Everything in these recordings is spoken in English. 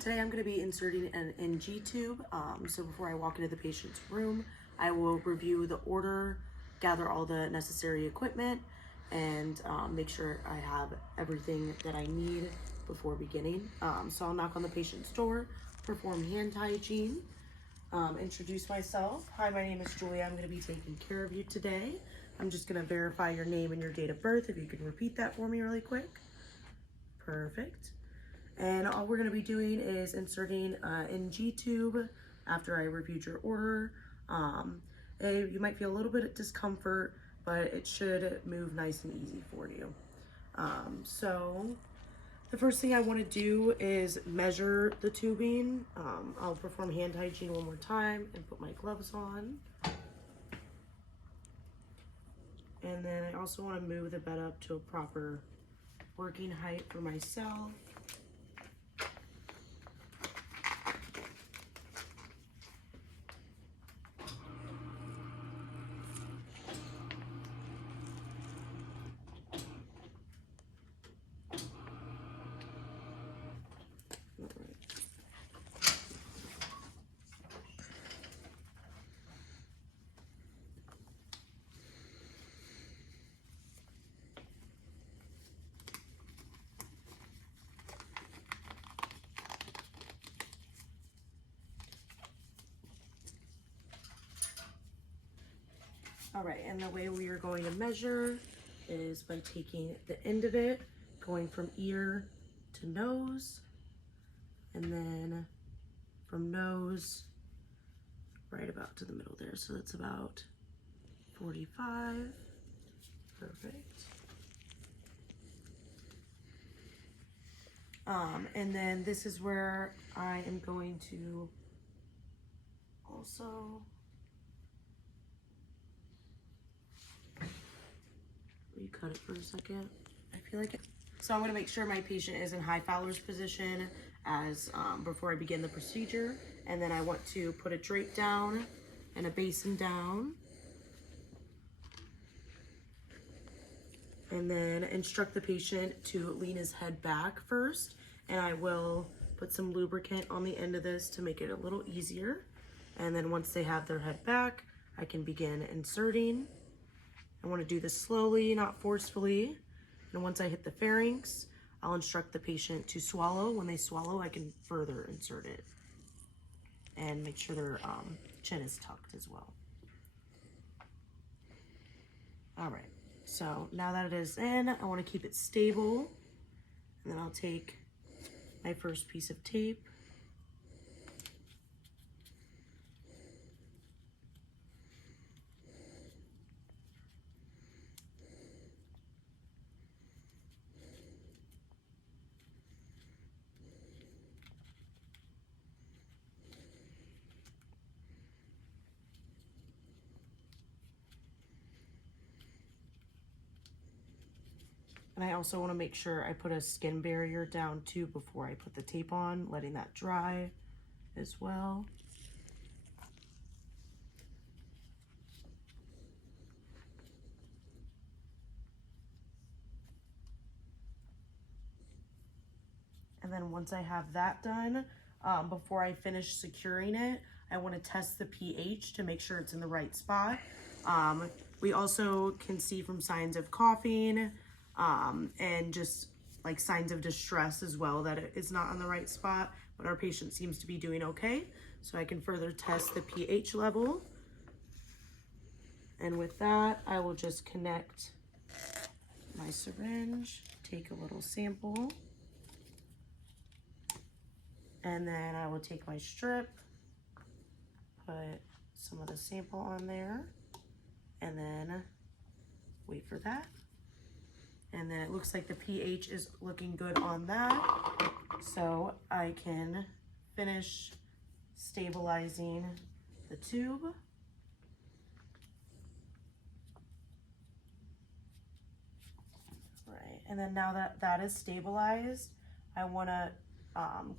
Today I'm going to be inserting an NG tube. So before I walk into the patient's room, I will review the order, gather all the necessary equipment, and make sure I have everything that I need before beginning. So I'll knock on the patient's door, perform hand hygiene, introduce myself. Hi, my name is Julia. I'm going to be taking care of you today. I'm just going to verify your name and your date of birth. If you can repeat that for me really quick. Perfect. And all we're going to be doing is inserting an NG tube after I reviewed your order. You might feel a little bit of discomfort, but it should move nice and easy for you. So the first thing I want to do is measure the tubing. I'll perform hand hygiene one more time and put my gloves on. And then I also want to move the bed up to a proper working height for myself. All right, and the way we are going to measure is by taking the end of it, going from ear to nose, and then from nose right about to the middle there. So that's about 45. Perfect. And then this is where I am going to also recut it for a second. I feel like it. So I'm going to make sure my patient is in high Fowler's position as before I begin the procedure. And then I want to put a drape down and a basin down. And then instruct the patient to lean his head back first. And I will put some lubricant on the end of this to make it a little easier. And then once they have their head back, I can begin inserting. I want to do this slowly, not forcefully. And once I hit the pharynx, I'll instruct the patient to swallow. When they swallow, I can further insert it and make sure their chin is tucked as well. All right, so now that it is in, I want to keep it stable. And then I'll take my first piece of tape. And I also want to make sure I put a skin barrier down too before I put the tape on, letting that dry as well. And then once I have that done, before I finish securing it, I want to test the pH to make sure it's in the right spot. We also can see from signs of coughing and just like signs of distress as well that it is not on the right spot, but our patient seems to be doing okay. So I can further test the pH level. And with that, I will just connect my syringe, take a little sample, and then I will take my strip, put some of the sample on there, and then wait for that. And then it looks like the pH is looking good on that. So I can finish stabilizing the tube. Right, and then now that that is stabilized, I want to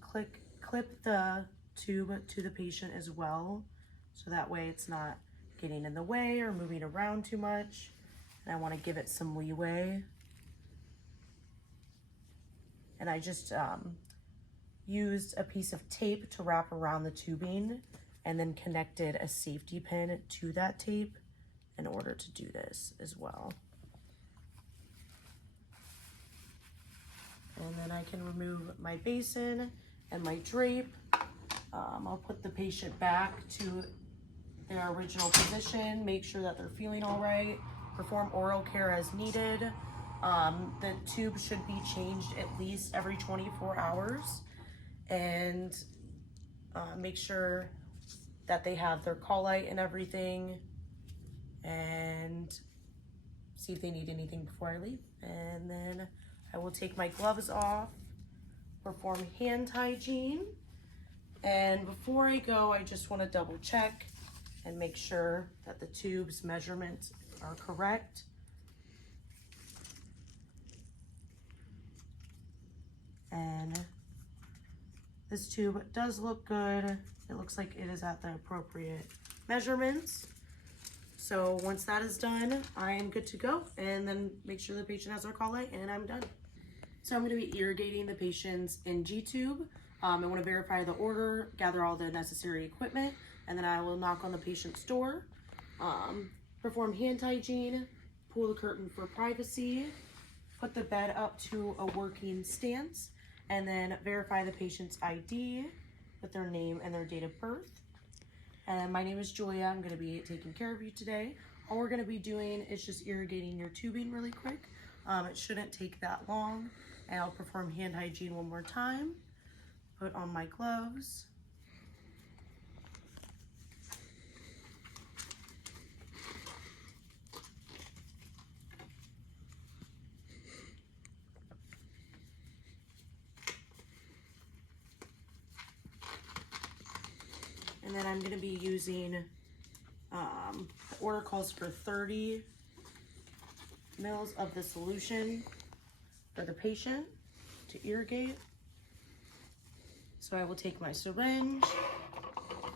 clip the tube to the patient as well, so that way it's not getting in the way or moving around too much. And I want to give it some leeway. And I just used a piece of tape to wrap around the tubing and then connected a safety pin to that tape in order to do this as well. And then I can remove my basin and my drape. I'll put the patient back to their original position, make sure that they're feeling all right, perform oral care as needed. The tube should be changed at least every 24 hours, and make sure that they have their call light and everything, and see if they need anything before I leave. And then I will take my gloves off, perform hand hygiene. And before I go, I just want to double check and make sure that the tube's measurements are correct. And this tube does look good. It looks like it is at the appropriate measurements. So once that is done, I am good to go, and then make sure the patient has their call light, and I'm done. So I'm going to be irrigating the patient's NG tube. I want to verify the order, gather all the necessary equipment, and then I will knock on the patient's door, perform hand hygiene, pull the curtain for privacy, put the bed up to a working stance, and then verify the patient's ID with their name and their date of birth. And my name is Julia. I'm going to be taking care of you today. All we're going to be doing is just irrigating your tubing really quick. It shouldn't take that long. And I'll perform hand hygiene one more time. Put on my gloves. And then I'm going to be using, the order calls for 30 mils of the solution for the patient to irrigate. So I will take my syringe,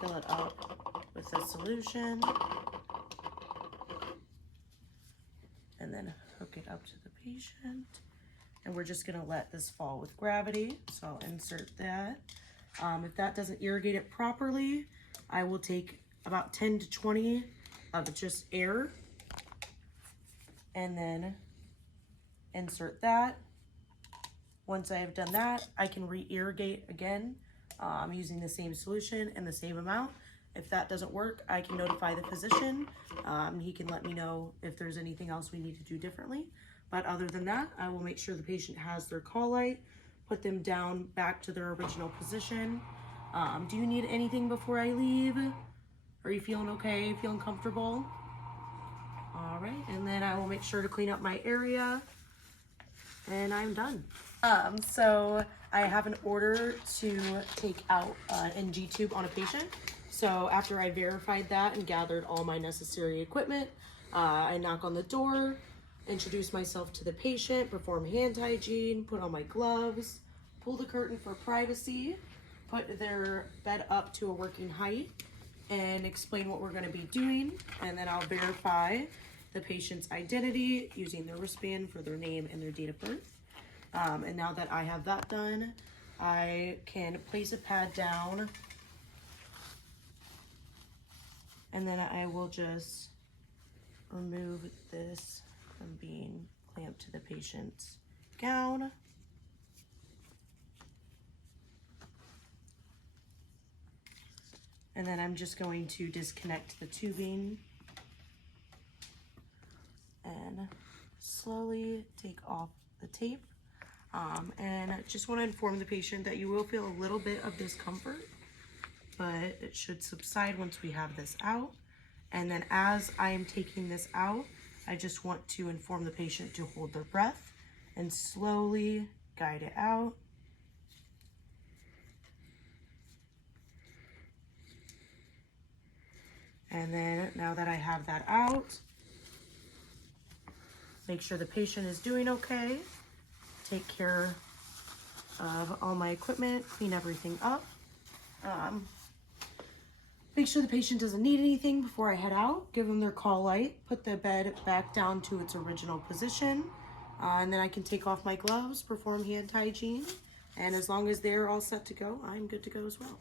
fill it up with the solution, and then hook it up to the patient. And we're just gonna let this fall with gravity. So I'll insert that. If that doesn't irrigate it properly, I will take about 10 to 20 of just air and then insert that. Once I have done that, I can re-irrigate again using the same solution and the same amount. If that doesn't work, I can notify the physician. He can let me know if there's anything else we need to do differently. But other than that, I will make sure the patient has their call light, put them down back to their original position. Do you need anything before I leave? Are you feeling okay, feeling comfortable? All right, and then I will make sure to clean up my area, and I'm done. So I have an order to take out an NG tube on a patient. So after I verified that and gathered all my necessary equipment, I knock on the door, introduce myself to the patient, perform hand hygiene, put on my gloves, pull the curtain for privacy, put their bed up to a working height, and explain what we're going to be doing. And then I'll verify the patient's identity using their wristband for their name and their date of birth. And now that I have that done, I can place a pad down, and then I will just remove this from being clamped to the patient's gown. And then I'm just going to disconnect the tubing and slowly take off the tape. And I just want to inform the patient that you will feel a little bit of discomfort, but it should subside once we have this out. And then as I am taking this out, I just want to inform the patient to hold their breath and slowly guide it out. And then now that I have that out, make sure the patient is doing okay. Take care of all my equipment, clean everything up. Make sure the patient doesn't need anything before I head out. Give them their call light, put the bed back down to its original position. And then I can take off my gloves, perform hand hygiene, And as long as they're all set to go, I'm good to go as well.